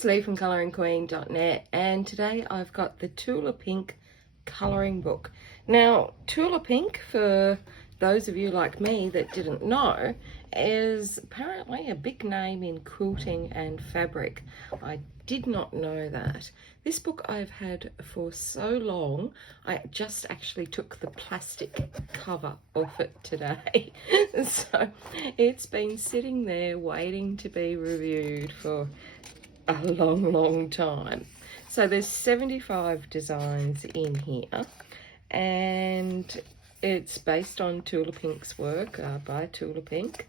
it's Lee from ColouringQueen.net, and today I've got the Tula Pink colouring book. Now, Tula Pink, for those of you like me that didn't know, is apparently a big name in quilting and fabric. I did not know that. This book I've had for so long, I just actually took the plastic cover off it today. So it's been sitting there waiting to be reviewed for a long time. So there's 75 designs in here, and it's based on Tula Pink's work by Tula Pink,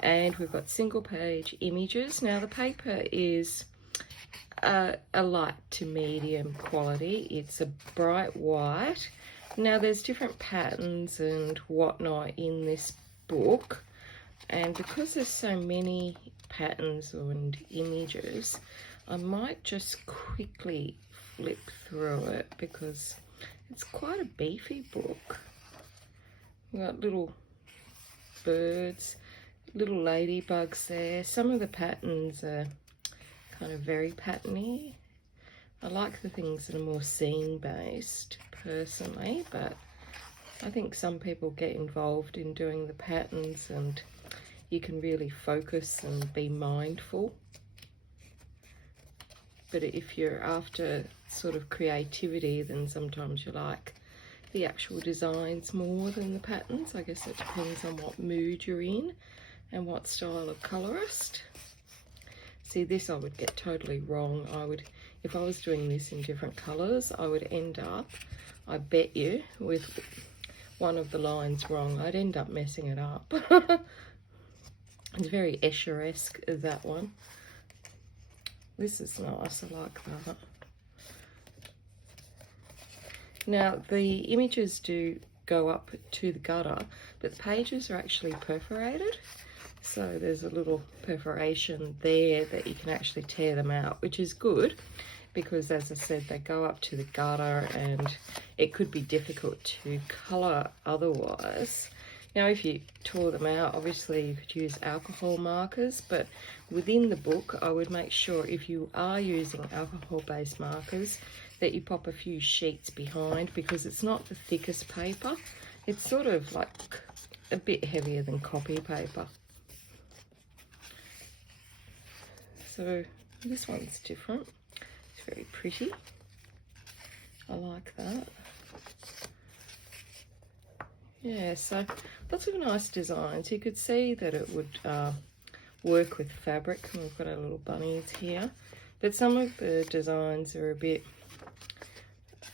and we've got single page images. Now the paper is a light to medium quality. It's a bright white. Now there's different patterns and whatnot in this book, and because there's so many patterns and images, I might just quickly flip through it because it's quite a beefy book. We've got little birds, little ladybugs there. Some of the patterns are kind of very patterny. I like the things that are more scene based personally, but I think some people get involved in doing the patterns and you can really focus and be mindful. But if you're after sort of creativity, then sometimes you like the actual designs more than the patterns. I guess it depends on what mood you're in and what style of colorist. See, this I would get totally wrong. If I was doing this in different colors, I would end up, I bet you, with one of the lines wrong. I'd end up messing it up. It's very Escher-esque, that one. This is nice, I like that. Now, the images do go up to the gutter, but the pages are actually perforated. So there's a little perforation there that you can actually tear them out, which is good because, as I said, they go up to the gutter and it could be difficult to colour otherwise. Now, if you tore them out, obviously you could use alcohol markers, but within the book, I would make sure if you are using alcohol-based markers that you pop a few sheets behind, because it's not the thickest paper. It's sort of like a bit heavier than copy paper. So this one's different. It's very pretty. I like that. Yeah, so lots of nice designs. You could see that it would work with fabric, and we've got our little bunnies here. But some of the designs are a bit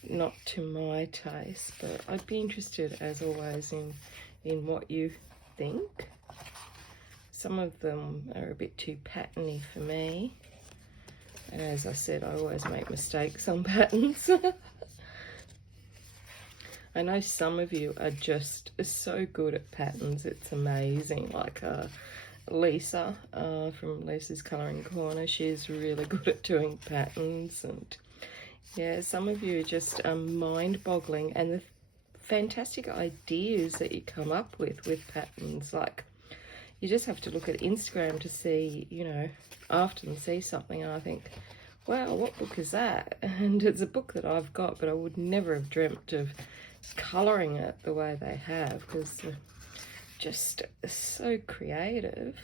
not to my taste, but I'd be interested, as always, in what you think. Some of them are a bit too patterny for me. And as I said, I always make mistakes on patterns. I know some of you are just so good at patterns, it's amazing. Like Lisa from Lisa's Colouring Corner, she's really good at doing patterns. And yeah, some of you are just mind-boggling, and the fantastic ideas that you come up with patterns. Like, you just have to look at Instagram to see, you know, I often see something and I think, wow, what book is that? And it's a book that I've got, but I would never have dreamt of colouring it the way they have, because they're just so creative.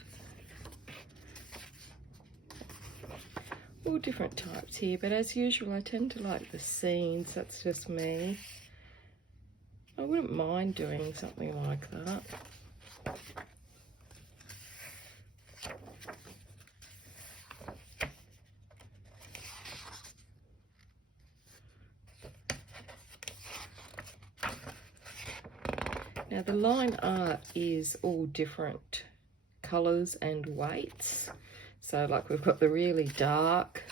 All different types here, but as usual I tend to like the scenes. That's just me. I wouldn't mind doing something like that. Now the line art is all different colours and weights. So like we've got the really dark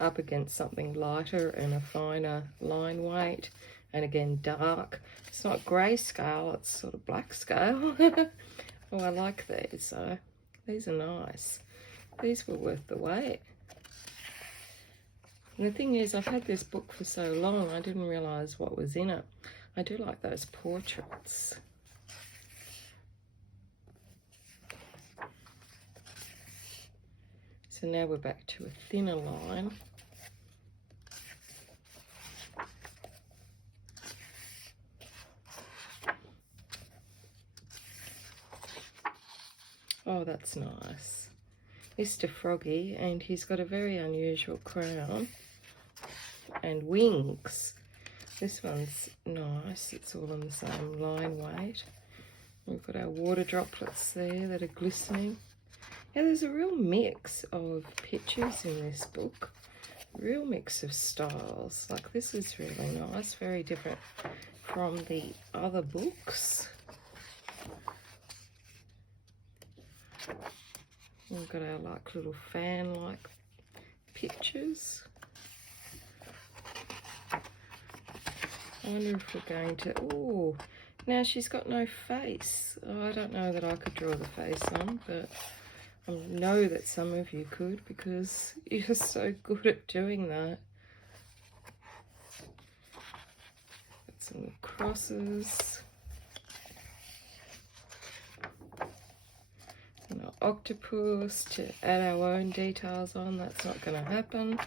up against something lighter and a finer line weight, and again dark. It's not grayscale, it's sort of black scale. Oh, I like these, so these are nice. These were worth the wait. And the thing is, I've had this book for so long, I didn't realise what was in it. I do like those portraits. So now we're back to a thinner line. Oh, that's nice. Mr. Froggy, and he's got a very unusual crown and wings. This one's nice. It's all in the same line weight. We've got our water droplets there that are glistening. Yeah, there's a real mix of pictures in this book. Real mix of styles. Like, this is really nice. Very different from the other books. We've got our like little fan-like pictures. I wonder if we're going to... Oh, now she's got no face. Oh, I don't know that I could draw the face on, but I know that some of you could because you're so good at doing that. Got some crosses. And an octopus to add our own details on. That's not going to happen.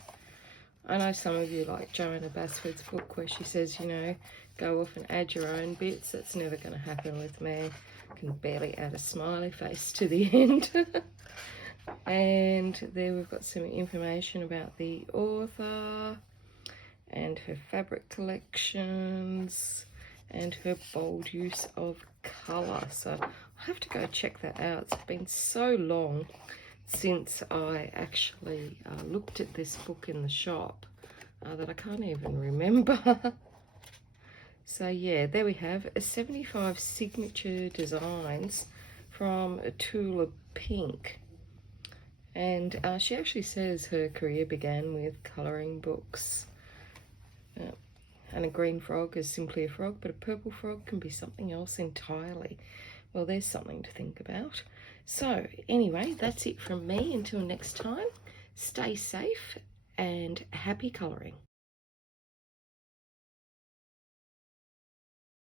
I know some of you like Joanna Basford's book where she says, you know, go off and add your own bits. That's never going to happen with me. I can barely add a smiley face to the end. And there we've got some information about the author and her fabric collections and her bold use of colour. So I'll have to go check that out. It's been so long since I actually looked at this book in the shop that I can't even remember. So yeah, there we have 75 signature designs from Tula Pink. And she actually says her career began with colouring books. And a green frog is simply a frog, but a purple frog can be something else entirely. Well, there's something to think about. So anyway, that's it from me. Until next time, stay safe and happy colouring.